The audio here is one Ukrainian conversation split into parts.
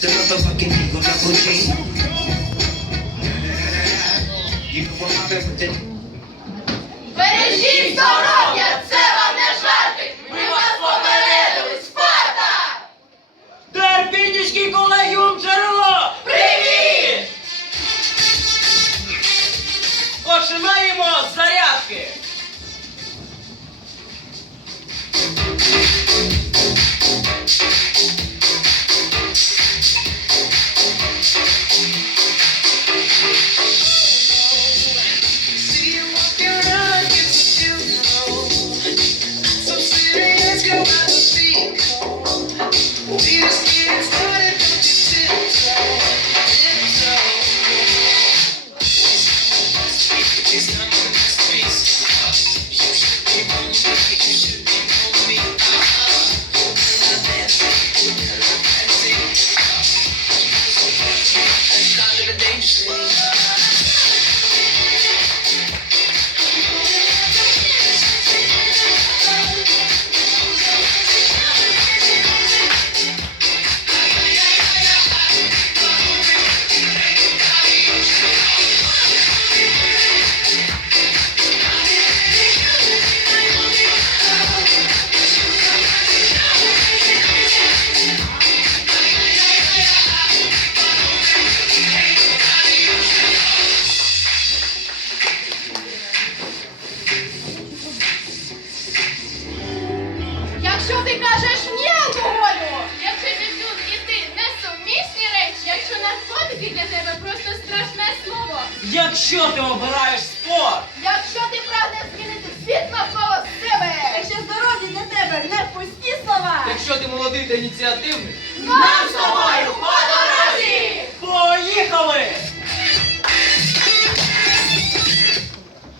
The motherfucking evil cappuccino. You know what been with it. Бережіть наркотики для тебе просто страшне слово, Якщо ти обираєш спорт, якщо ти прагнеш змінити світ навколо себе, Якщо здоров'я для тебе не пусті слова. Якщо ти молодий та ініціативний, нам з тобою по дорозі! поїхали!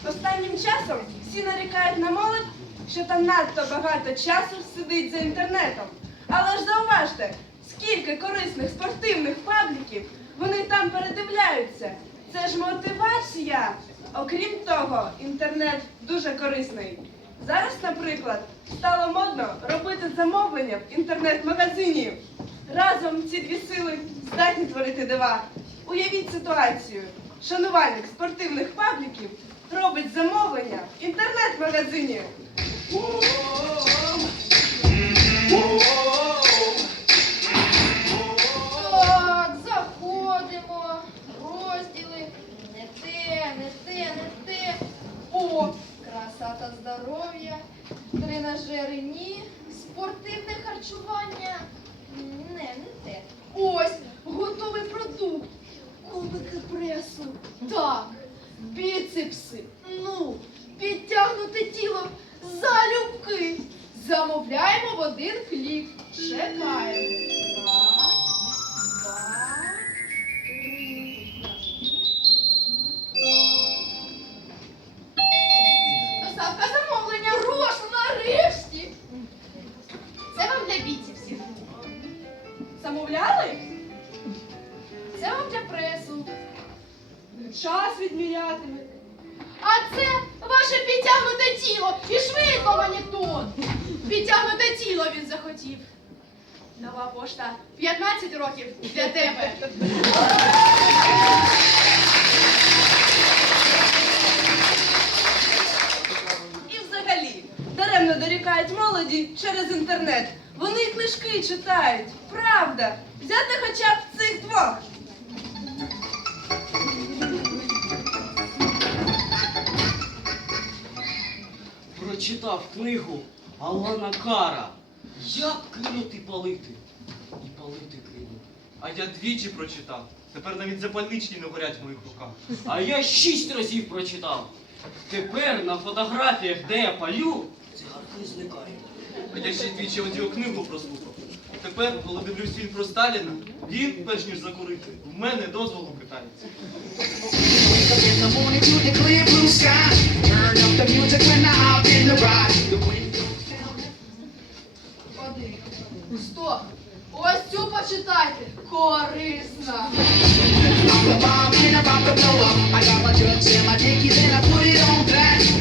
Останнім часом всі нарікають на молодь, що там надто багато часу сидить за інтернетом. Але ж зауважте, скільки корисних спортивних пабліків вони там передивляються. Це ж мотивація. Окрім того, інтернет дуже корисний. Зараз, наприклад, стало модно робити замовлення в інтернет-магазині. Разом ці дві сили здатні творити дива. Уявіть ситуацію. Шанувальник спортивних пабліків робить замовлення в інтернет-магазині. Харчування. Не, не те. Ось, готовий продукт. Кубики пресу. Так. Біцепси. Ну, підтягнуте тіло залюбки. Замовляємо в один клік. Чекаємо. Час відмірятиме. А це ваше підтягнуте тіло і швидко манітон. Підтягнуте тіло він захотів. Нова пошта 15 років для тебе. І взагалі, даремно дорікають молоді через інтернет. Вони книжки читають. Правда. Взяти хоча б цих двох. Прочитав книгу Алана Кара. Як кинути палити? І палити кинув. а я двічі прочитав. Тепер навіть запальничні не горять в моїх руках. А я шість разів прочитав. Тепер на фотографіях, де я палю, цигарки зникають. А я ще двічі аудіокнигу прослухав. Тепер, коли дивлюсь фільм про Сталіна, він, перш ніж закурити, в мене дозволу питається. Один. Стоп. Ось цю почитайте. Корисна. I'm about to blow up. I got my drugs and my dickies and I put it on black.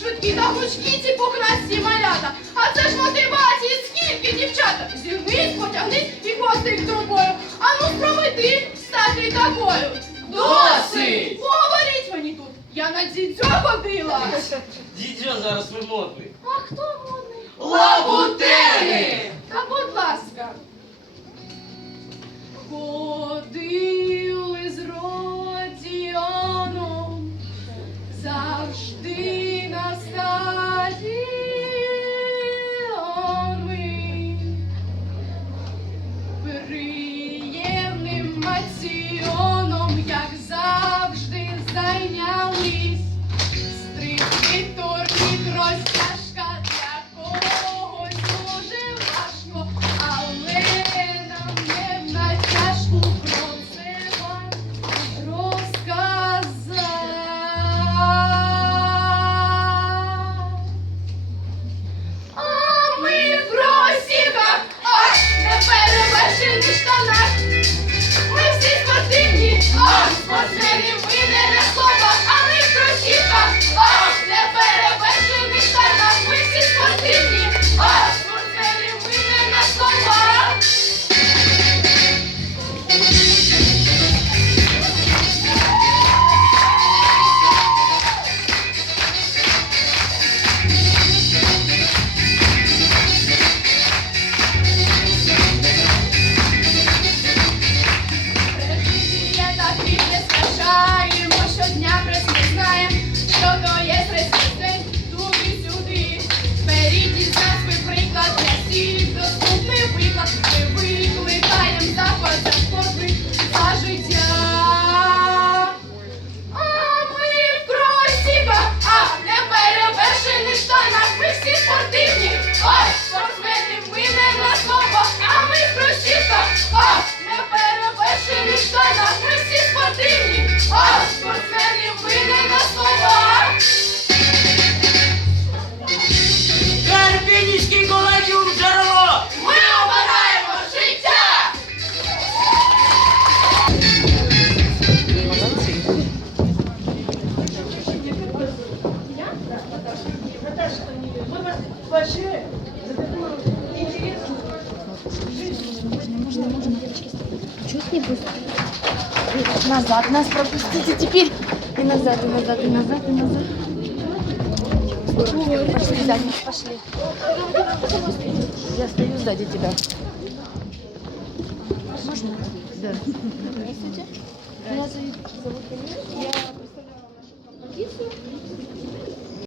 швидкі та гучні ці покрасні малята. А це ж мотивації, скільки дівчата. Зігнись, потягнись і хвостик трубою. А ну спроби ти стати такою. Досить! Поговоріть мені тут. Я на дідьо ходила. Дідьо зараз ви модний. А хто модний? Лабутени! Та будь ласка. Кот Спасибо за такую интересную жизнь. Можно, можно, можно. Чуть не пусто. Назад нас пропустите теперь. И назад, и назад, и назад, и назад. Пошли, сзади, пошли. Я стою сзади тебя. Можно? Да. Здравствуйте. Меня зовут Камиль. Я представляла нашу композицию.